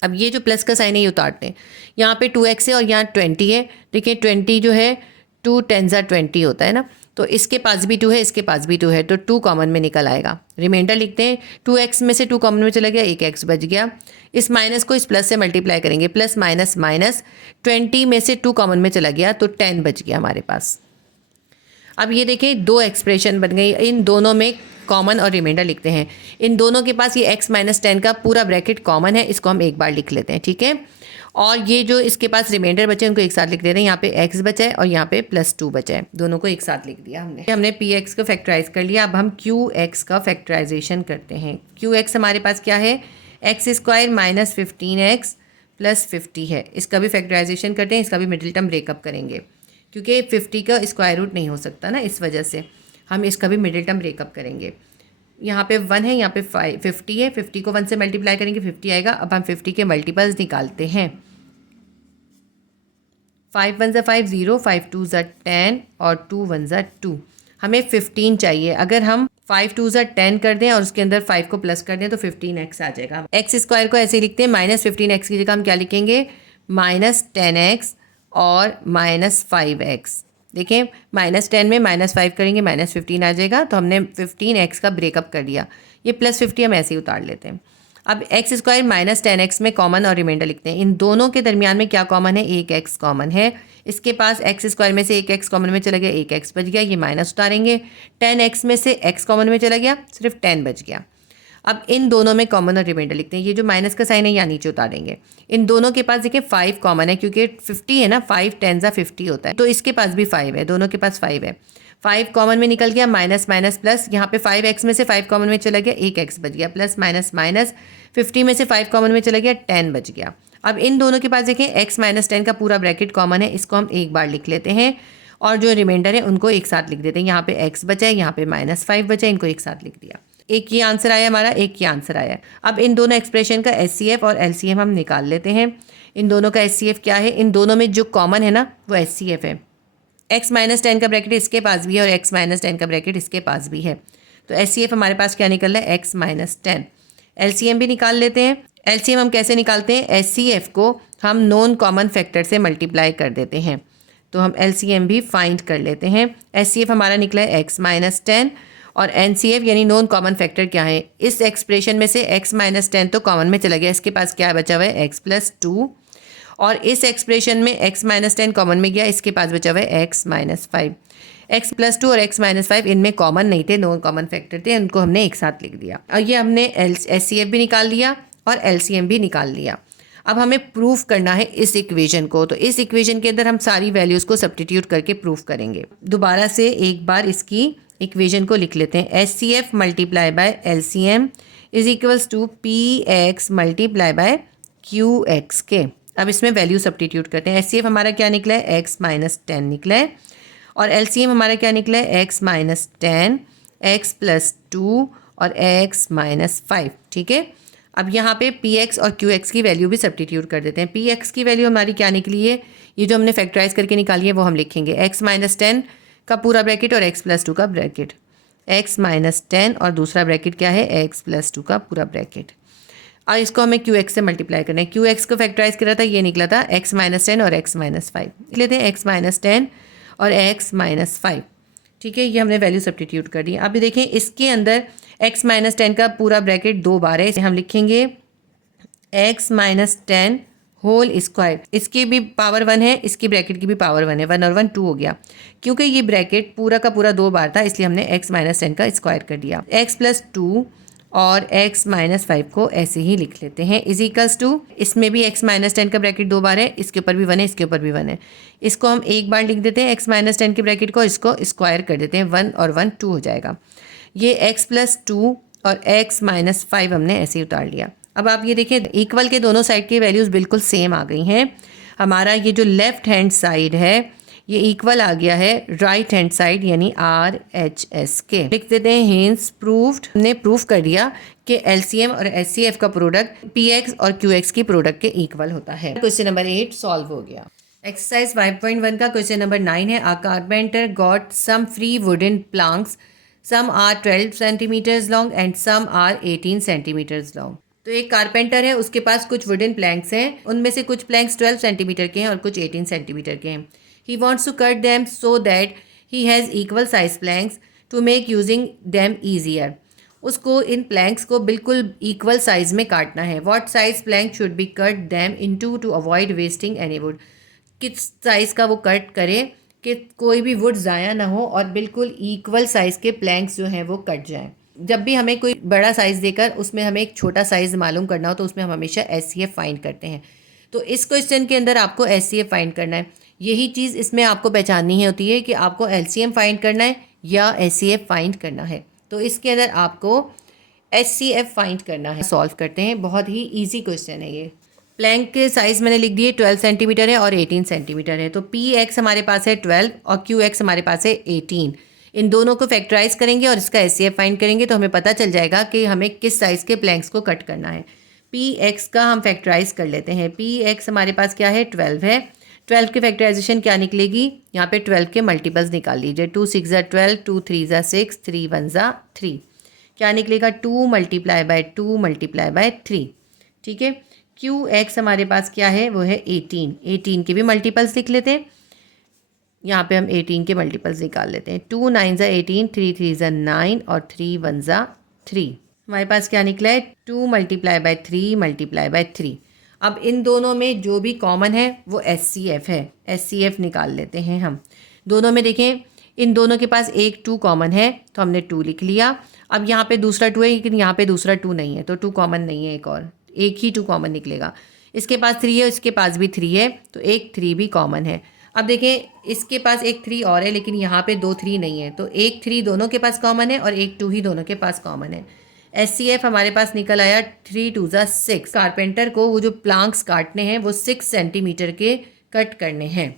अब ये जो प्लस का साइन है ये उतारते हैं, यहाँ पे 2x है और यहाँ 20 है। देखिए 20 जो है 2 10 = 20 होता है ना, तो इसके पास भी 2 है, इसके पास भी 2 है, तो 2 कॉमन में निकल आएगा। रिमाइंडर लिखते हैं, 2x में से 2 कॉमन में चला गया, एक x बच गया। इस माइनस को इस प्लस से मल्टीप्लाई करेंगे, प्लस माइनस माइनस, 20 में से 2 कॉमन में चला गया तो 10 बच गया हमारे पास। अब ये देखिए 2 एक्सप्रेशन बन गई, इन दोनों में कॉमन और रिमाइंडर लिखते हैं। इन दोनों के पास ये x माइनस 10 का पूरा ब्रैकेट कॉमन है, इसको हम एक बार लिख लेते हैं, ठीक है। और ये जो इसके पास रिमाइंडर बचे उनको एक साथ लिख देते हैं। यहाँ पे x बचा है और यहाँ पे +2 बचा है, दोनों को एक साथ लिख दिया हमने px को फैक्टराइज कर लिया। अब हम qx का फैक्टराइजेशन करते हैं। qx हमारे पास क्या है, x² माइनस 15x प्लस 50 है। इसका भी फैक्टराइजेशन करते हैं, इसका भी मिडिल टर्म ब्रेकअप करेंगे क्योंकि 50 का स्क्वायर रूट नहीं हो सकता ना, इस वजह से हम इसका भी मिडिल टर्म ब्रेकअप करेंगे। यहाँ पे 1 है, यहाँ पे 50 है, 50 को 1 से मल्टीप्लाई करेंगे 50 आएगा। अब हम 50 के मल्टीपल्स निकालते हैं। 5 1 ज़ा 5 0, 5 2 ज़ा 10 और 2 1 ज़ा 2। हमें 15 चाहिए। अगर हम 5 2 ज़ा 10 कर दें और उसके अंदर 5 को प्लस कर दें तो 15x आ जाएगा। x² को ऐसे ही लिखते हैं, माइनस 15x की जगह हम क्या लिखेंगे, माइनस 10x और माइनस 5x। देखिए -10 में -5 करेंगे -15 आ जाएगा। तो हमने 15x का ब्रेकअप कर दिया। ये +50 हम ऐसे ही उतार लेते हैं। अब x² माइनस 10x में कॉमन और रिमाइंडर लिखते हैं। इन दोनों के दरमियान में क्या कॉमन है, एक x कॉमन है। इसके पास x² में से एक x कॉमन में चला गया, एक x बच गया, ये माइनस उतारेंगे। 10x में से x कॉमन में चला गया, सिर्फ 10 बच गया। अब इन दोनों में कॉमन और रिमाइंडर लिखते हैं। ये जो माइनस का साइन है यहाँ नीचे उतारेंगे। इन दोनों के पास देखिए 5 कॉमन है क्योंकि 50 है ना, 5 10 ज़ा 50 होता है, तो इसके पास भी 5 है, दोनों के पास 5 है। 5 कॉमन में निकल गया, माइनस माइनस प्लस, यहाँ पे 5x में से 5 कॉमन में चला गया, एक x बच गया, प्लस माइनस माइनस, 50 में से 5 कॉमन में चला गया, 10 बच गया। अब इन दोनों के पास देखें x माइनस 10 का पूरा ब्रैकेट कॉमन है, इसको हम एक बार लिख लेते हैं और जो रिमाइंडर है उनको एक साथ लिख देते हैं। यहाँ पे x बचा है, यहाँ पे -5 बचा है, इनको एक साथ लिख दिया। एक ये आंसर आया हमारा, एक ये आंसर आया। अब इन दोनों एक्सप्रेशन का HCF और LCM हम निकाल लेते हैं। इन दोनों का HCF क्या है, इन दोनों में जो कॉमन है ना वो HCF है। x माइनस 10 का ब्रैकेट इसके पास भी है और x माइनस 10 का ब्रैकेट इसके पास भी है, तो HCF हमारे पास क्या निकल रहा है, x माइनस 10। LCM भी निकाल लेते हैं। LCM हम कैसे निकालते हैं, HCF को हम नॉन कॉमन फैक्टर से मल्टीप्लाई कर देते हैं, तो हम LCM भी फाइंड कर लेते हैं। HCF हमारा निकला है x माइनस 10 और NCF यानी नॉन कॉमन फैक्टर क्या है, इस एक्सप्रेशन में से x माइनस 10 तो कॉमन में चला गया, इसके पास क्या बचा हुआ है, x प्लस 2, और इस एक्सप्रेशन में x माइनस 10 कॉमन में गया, इसके पास बचा हुआ है x माइनस 5। x प्लस 2 और x माइनस 5 इनमें कॉमन नहीं थे, नॉन कॉमन फैक्टर थे, उनको हमने एक साथ लिख दिया। और ये हमने HCF भी निकाल लिया और LCM भी निकाल लिया। अब हमें प्रूफ करना है इस इक्वेशन को, तो इस इक्वेशन के अंदर हम सारी वैल्यूज़ को सब्स्टिट्यूट करके प्रूफ करेंगे। दोबारा से एक बार इसकी इक्वेशन को लिख लेते हैं। HCF multiply by LCM is equals to PX multiply by QX के। अब इसमें वैल्यू सब्स्टिट्यूट करते हैं। HCF हमारा क्या निकला है, x माइनस 10 निकला है, और LCM हमारा क्या निकला है, x माइनस 10, x प्लस 2 और x माइनस 5, ठीक है। अब यहाँ पे PX और QX की वैल्यू भी सब्स्टिट्यूट कर देते हैं। PX की वैल्यू हमारी क्या निकली है, ये जो हमने फैक्टराइज करके निकाली है वो हम लिखेंगे, x माइनस 10 का पूरा ब्रैकेट और x प्लस 2 का ब्रैकेट, x माइनस 10 और दूसरा ब्रैकेट क्या है, x प्लस 2 का पूरा ब्रैकेट। और इसको हमें QX से मल्टीप्लाई करना है। QX को फैक्टराइज करा था, ये निकला था x माइनस 10 और x माइनस 5। लिख लेते हैं x माइनस 10 और x माइनस 5, ठीक है। ये हमने वैल्यू सब्स्टिट्यूट कर दी। अब देखें इसके अंदर x माइनस 10 का पूरा ब्रैकेट 2 बार है, इसे हम लिखेंगे x माइनस 10 होल स्क्वायर, इसकी भी पावर 1 है, इसकी ब्रैकेट की भी पावर 1 है, 1 और 1 2 हो गया। क्योंकि ये ब्रैकेट पूरा का पूरा 2 बार था इसलिए हमने x माइनस 10 का स्क्वायर कर दिया। x प्लस 2 और x माइनस 5 को ऐसे ही लिख लेते हैं, इज इक्वल्स टू, इसमें भी x माइनस 10 का ब्रैकेट 2 बार है, इसके ऊपर भी 1 है, इसके ऊपर भी 1 है, इसको हम एक बार लिख देते हैं x माइनस 10 के ब्रैकेट को, इसको स्क्वायर कर देते हैं, 1 और 1 2 हो जाएगा। ये x प्लस 2 और x माइनस 5 हमने ऐसे ही उतार लिया। अब आप ये देखिए इक्वल के दोनों साइड की वैल्यूज़ बिल्कुल सेम आ गई हैं। हमारा ये जो लेफ्ट हैंड साइड है ये इक्वल आ गया है राइट हैंड साइड यानी RHS के। लिख देते हैं हिंस प्रूव्ड, हमने प्रूफ कर दिया कि LCM और HCF का प्रोडक्ट PX और QX की प्रोडक्ट के इक्वल होता है। क्वेश्चन नंबर 8 सॉल्व हो गया। एक्सरसाइज 5.1 का क्वेश्चन नंबर 9 है। A carpenter got some free wooden planks, some are 12 centimetres long and some are 18 centimetres long. तो एक कारपेंटर है, उसके पास कुछ वुडन प्लैंक्स हैं, उनमें से कुछ प्लैंक्स 12 सेंटीमीटर के हैं और कुछ 18 सेंटीमीटर के हैं। He wants to cut them so that he has equal size planks to make using them easier. उसको इन प्लैंक्स को बिल्कुल इक्वल साइज में काटना है। What size plank should be cut them into to avoid wasting any wood. किस size का वो कट करे कि कोई भी वुड ज़ाया ना हो और बिल्कुल इक्वल साइज़ के प्लैंक्स जो हैं वो कट जाएँ। जब भी हमें कोई बड़ा साइज़ देकर उसमें हमें एक छोटा साइज़ मालूम करना हो तो उसमें हम हमेशा एचसीएफ फाइंड करते हैं। तो इस क्वेश्चन के अंदर आपको एचसीएफ फाइंड करना है। यही चीज़ इसमें आपको पहचाननी होती है कि आपको एलसीएम फाइंड करना है या एचसीएफ फाइंड करना है। तो इसके अंदर आपको एचसीएफ फाइंड करना है। सॉल्व करते हैं, बहुत ही ईजी क्वेश्चन है ये। प्लैंक के साइज़ मैंने लिख दिए, 12 सेंटीमीटर है और 18 सेंटीमीटर है। तो पी एक्स हमारे पास है 12 और क्यू एक्स हमारे पास है 18। इन दोनों को फैक्टराइज करेंगे और इसका एचसीएफ फाइंड करेंगे तो हमें पता चल जाएगा कि हमें किस साइज़ के प्लैंक्स को कट करना है। पी एक्स का हम फैक्टराइज कर लेते हैं। पी एक्स हमारे पास क्या है, 12 है। 12 की फैक्टराइजेशन क्या निकलेगी, यहाँ पे 12 के मल्टीपल्स निकाल लीजिए। 2 6 ज़ा 12, 2 3 ज़ा 6, 3 1 ज़ा 3। क्या निकलेगा, 2 मल्टीप्लाई बाय 2 मल्टीप्लाई बाय 3। ठीक है। क्यू एक्स हमारे पास क्या है, वो है 18। 18 के भी मल्टीपल्स लिख लेते हैं। यहाँ पे हम 18 के मल्टीपल्स निकाल लेते हैं। 2 9 ज़ा 18, 3 3 ज़ा 9 और 3 1 ज़ा 3। हमारे पास क्या निकला है, 2 मल्टीप्लाई बाय 3 मल्टीप्लाई बाय 3। अब इन दोनों में जो भी कॉमन है वो एचसीएफ है। एचसीएफ निकाल लेते हैं हम। दोनों में देखें, इन दोनों के पास एक 2 कॉमन है तो हमने 2 लिख लिया। अब यहाँ पे दूसरा 2 है लेकिन यहाँ पे दूसरा 2 नहीं है तो 2 कॉमन नहीं है, एक ही 2 कॉमन निकलेगा। इसके पास 3 है, इसके पास भी 3 है तो एक 3 भी कॉमन है। अब देखें, इसके पास एक 3 और है लेकिन यहाँ पे 2 3 नहीं है तो एक 3 दोनों के पास कॉमन है और एक 2 ही दोनों के पास कॉमन है। एचसीएफ हमारे पास निकल आया 3 2 ज़ा 6। कारपेंटर को वो जो प्लांक्स काटने हैं वो 6 सेंटीमीटर के कट करने हैं।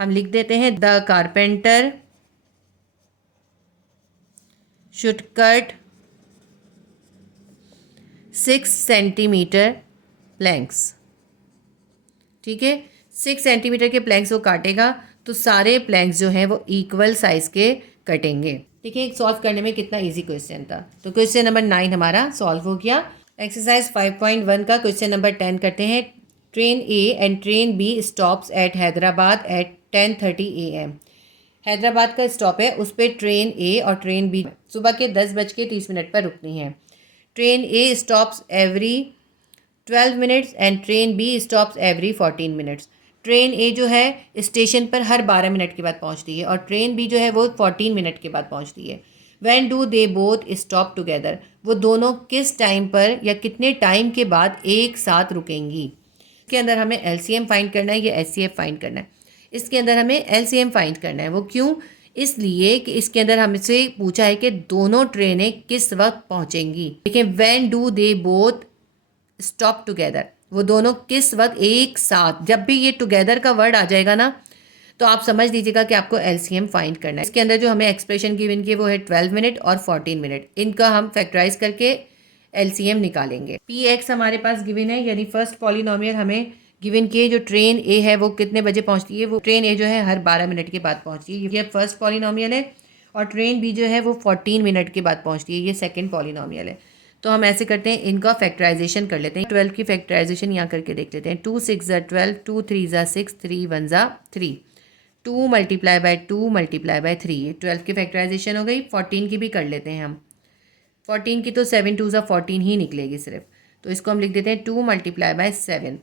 हम लिख देते हैं, the carpenter should cut 6 centimetre planks. ठीक है, 6 सेंटीमीटर के प्लैंक्स वो काटेगा तो सारे प्लैंक्स जो हैं वो इक्वल साइज के कटेंगे। देखिए सॉल्व करने में कितना इजी क्वेश्चन था। तो क्वेश्चन नंबर 9 हमारा सॉल्व हो गया। एक्सरसाइज 5.1 का क्वेश्चन नंबर 10 करते हैं। Train A and train B stops at Hyderabad at 10:30 AM। Hyderabad का स्टॉप है, उस पर ट्रेन ए और ट्रेन बी सुबह के 10:30 पर रुकनी है। Train A stops every 12 minutes and train B stops every 14 minutes. Train A जो है स्टेशन पर हर 12 मिनट के बाद पहुंचती है और ट्रेन बी जो है वो 14 मिनट के बाद पहुंचती है। When do they both stop together, वो दोनों किस टाइम पर या कितने टाइम के बाद एक साथ रुकेंगी। इसके अंदर हमें एलसीएम फाइंड करना है या एचसीएफ फाइंड करना है। इसके अंदर हमें एलसीएम फाइंड करना है। वो क्यों, इसलिए कि इसके अंदर हमसे पूछा है कि दोनों ट्रेनें किस वक्त पहुंचेंगी। देखिए, when do they both stop together, वो दोनों किस वक्त एक साथ, जब भी ये टुगेदर का वर्ड आ जाएगा ना तो आप समझ लीजिएगा कि आपको एलसीएम फाइंड करना है। इसके अंदर जो हमें एक्सप्रेशन गिवन की वो है 12 मिनट और 14 मिनट। इनका हम फैक्टराइज करके एलसीएम निकालेंगे। पी एक्स हमारे पास गिवन है, यानी फर्स्ट पॉलिनोमियल हमें गिवन की है। जो ट्रेन ए है वो कितने बजे पहुंचती है, वो ट्रेन ए जो है हर 12 मिनट के बाद पहुंचती है, ये फर्स्ट पॉलिनोमियल है। और ट्रेन बी जो है वो 14 मिनट के बाद पहुंचती है, ये सेकेंड पॉलिनोमियल है। तो हम ऐसे करते हैं, इनका फैक्टराइजेशन कर लेते हैं। 12 की फैक्टराइजेशन यहाँ करके देख लेते हैं। 2 6 ज़ा 12, 2 3 ज़ा 6, 3 1 ज़ा 3। 2 मल्टीप्लाई बाय 2 मल्टीप्लाई बाय 3, 12 की फैक्टराइजेशन हो गई। 14 की भी कर लेते हैं हम। 14 की तो 7 2 ज़ा 14 ही निकलेगी सिर्फ, तो इसको हम लिख देते हैं 2 मल्टीप्लाई बाय 7।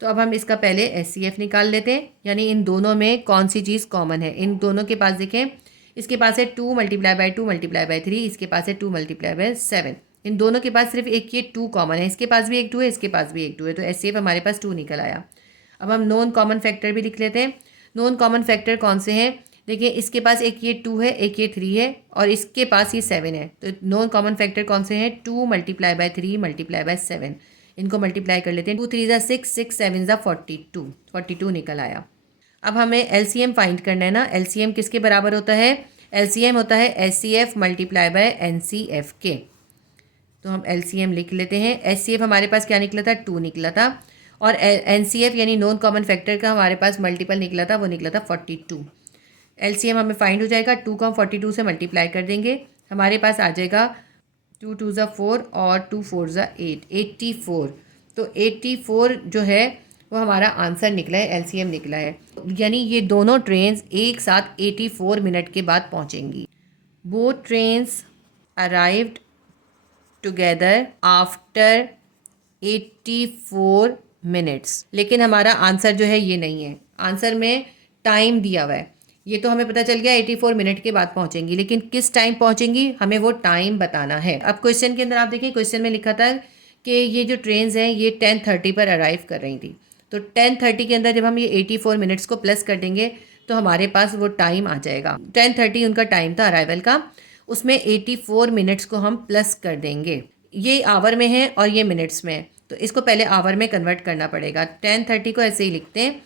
तो अब हम इसका पहले एचसीएफ निकाल लेते हैं, यानी इन दोनों में कौन सी चीज़ कॉमन है। इन दोनों के पास देखें, इसके पास है 2 मल्टीप्लाई बाय 2 मल्टीप्लाई बाय 3, इसके पास है 2 मल्टीप्लाई बाय 7। इन दोनों के पास सिर्फ एक ये 2 कॉमन है, इसके पास भी एक 2 है, इसके पास भी एक 2 है, तो एचसीएफ हमारे पास 2 निकल आया। अब हम नॉन कॉमन फैक्टर भी लिख लेते हैं। नॉन कॉमन फैक्टर कौन से हैं, देखिए इसके पास एक ये 2 है, एक ये 3 है और इसके पास ये 7 है। तो नॉन कॉमन फैक्टर कौन से हैं, 2 मल्टीप्लाई बाय 3 मल्टीप्लाई बाय 7। इनको मल्टीप्लाई कर लेते हैं। 2 3 ज़ा 6, 6 7 ज़ा 42, 42 निकल आया। अब हमें एलसीएम फाइंड करना है ना। एलसीएम किसके बराबर होता है, एलसीएम होता है एचसीएफ मल्टीप्लाई बाय एनसीएफ के। तो हम एलसीएम लिख लेते हैं। एचसीएफ हमारे पास क्या निकला था, 2 निकला था, और एनसीएफ यानी नॉन कॉमन फैक्टर का हमारे पास मल्टीपल निकला था, वो निकला था 42। एलसीएम हमें फाइंड हो जाएगा, 2 को हम 42 से मल्टीप्लाई कर देंगे, हमारे पास आ जाएगा 2 2 ज़ा 4 और 2 4 ज़ा 8, 84। तो 84 जो है वो हमारा आंसर निकला है, एलसीएम निकला है। यानी ये दोनों ट्रेन्स एक साथ 84 मिनट के बाद पहुंचेंगी। Both trains arrived together after 84 minutes. लेकिन हमारा आंसर जो है ये नहीं है, आंसर में टाइम दिया हुआ है। ये तो हमें पता चल गया 84 मिनट के बाद पहुंचेंगी, लेकिन किस टाइम पहुंचेंगी हमें वो टाइम बताना है। अब क्वेश्चन के अंदर आप देखिए, क्वेश्चन में लिखा था कि ये जो ट्रेन्स हैं ये 10:30 पर अराइव कर रही थी। तो 10:30 के अंदर जब हम ये 84 मिनट्स को प्लस कर देंगे तो हमारे पास वो टाइम आ जाएगा। 10:30 उनका टाइम था अराइवल का, उसमें 84 मिनट्स को हम प्लस कर देंगे। ये आवर में है और ये मिनट्स में है, तो इसको पहले आवर में कन्वर्ट करना पड़ेगा। 10:30 को ऐसे ही लिखते हैं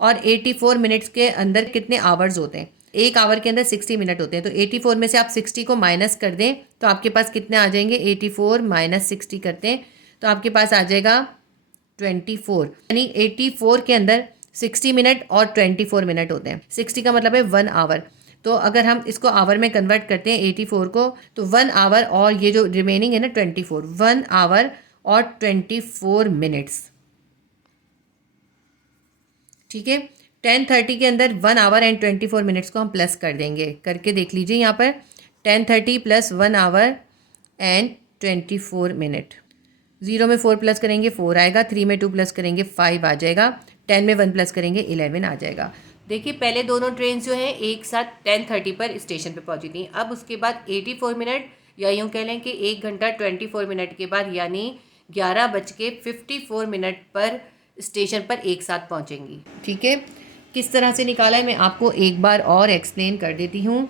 और 84 मिनट्स के अंदर कितने आवर्स होते हैं, एक आवर के अंदर 60 मिनट होते हैं। तो 84 में से आप 60 को माइनस कर दें तो आपके पास कितने आ जाएंगे, 84 माइनस 60 करते हैं तो आपके पास आ जाएगा 24। यानी 84 के अंदर 60 मिनट और 24 मिनट होते हैं। 60 का मतलब है 1 आवर। तो अगर हम इसको आवर में कन्वर्ट करते हैं 84 को, तो 1 आवर और ये जो रिमेनिंग है ना 24, 1 आवर और 24 मिनट्स। ठीक है, 10:30 के अंदर 1 आवर एंड 24 मिनट्स को हम प्लस कर देंगे। करके देख लीजिए यहाँ पर 10:30 प्लस 1 आवर एंड 24 मिनट। 0 में 4 प्लस करेंगे 4 आएगा, 3 में 2 प्लस करेंगे 5 आ जाएगा, 10 में 1 प्लस करेंगे 11 आ जाएगा। देखिए पहले दोनों ट्रेन जो हैं एक साथ 10:30 पर स्टेशन पे पहुंची थी। अब उसके बाद 84 मिनट या यूँ कह लें कि 1 घंटा 24 मिनट के बाद यानी 11:54 पर स्टेशन पर एक साथ पहुंचेंगी। ठीक है, किस तरह से निकाला है मैं आपको एक बार और एक्सप्लेन कर देती हूँ।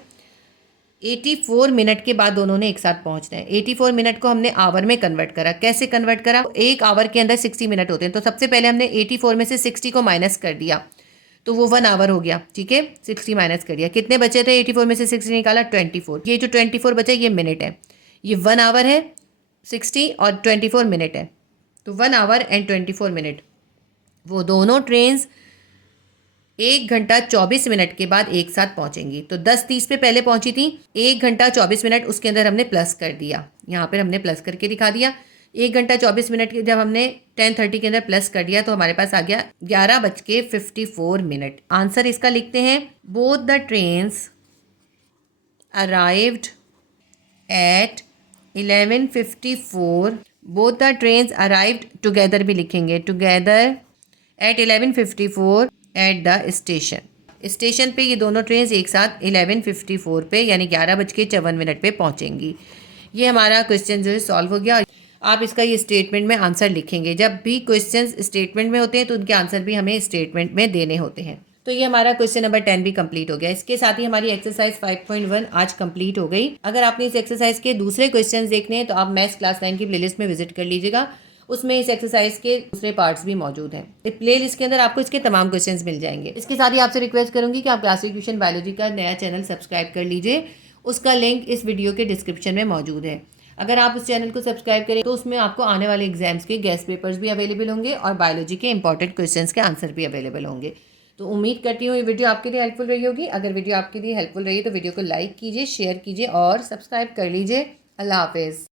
84 मिनट के बाद दोनों ने एक साथ पहुंचना है। 84 मिनट को हमने आवर में कन्वर्ट करा। कैसे कन्वर्ट करा, एक आवर के अंदर 60 मिनट होते हैं, तो सबसे पहले हमने 84 में से 60 को माइनस कर दिया तो वो 1 आवर हो गया। ठीक है, 60 माइनस कर दिया, कितने बचे थे, 84 में से 60 निकाला 24। ये जो 24 बचे ये मिनट है, ये 1 आवर है, 60 और 24 मिनट है, तो 1 आवर एंड 24 मिनट। वो दोनों ट्रेन्स 1 घंटा 24 मिनट के बाद एक साथ पहुंचेंगी। तो 10:30 पे पहले पहुंची थी, 1 घंटा 24 मिनट उसके अंदर हमने प्लस कर दिया, यहाँ पर हमने प्लस करके दिखा दिया। 1 घंटा 24 मिनट के जब हमने 10:30 के अंदर प्लस कर दिया तो हमारे पास आ गया 11:54 मिनट। आंसर इसका लिखते हैं, both the trains arrived at 11:54। Both the trains arrived together भी लिखेंगे, together at 11:54 at the station. Station पे ये दोनों ट्रेन एक साथ 11:54 पे यानी 11:54 पे पहुंचेंगी। ये हमारा क्वेश्चन जो है सॉल्व हो गया। आप इसका ये स्टेटमेंट में आंसर लिखेंगे। जब भी क्वेश्चंस स्टेटमेंट में होते हैं तो उनके आंसर भी हमें स्टेटमेंट में देने होते हैं। तो ये हमारा क्वेश्चन नंबर 10 भी कंप्लीट हो गया। इसके साथ ही हमारी एक्सरसाइज 5.1 आज कंप्लीट हो गई। अगर आपने इस एक्सरसाइज के दूसरे क्वेश्चंस देखने हैं तो आप मैथ्स क्लास 9 की प्लेलिस्ट में विजिट कर लीजिएगा, उसमें इस एक्सरसाइज के दूसरे पार्ट्स भी मौजूद हैं। इस प्लेलिस्ट के अंदर आपको इसके तमाम क्वेश्चंस मिल जाएंगे। इसके साथ ही आपसे रिक्वेस्ट करूंगी कि आप क्लासिक ट्यूशन बायोलॉजी का नया चैनल सब्सक्राइब कर लीजिए, उसका लिंक इस वीडियो के डिस्क्रिप्शन में मौजूद है। अगर आप उस चैनल को सब्सक्राइब करें तो उसमें आपको आने वाले एग्जाम्स के गेस्ट पेपर्स भी अवेलेबल होंगे और बायोलॉजी के इंपॉर्टेंट क्वेश्चंस के आंसर भी अवेलेबल होंगे। तो उम्मीद करती हूँ ये वीडियो आपके लिए हेल्पफुल रही होगी। अगर वीडियो आपके लिए हेल्पफुल रही तो वीडियो को लाइक कीजिए, शेयर कीजिए और सब्सक्राइब कर लीजिए। अल्लाह हाफिज़।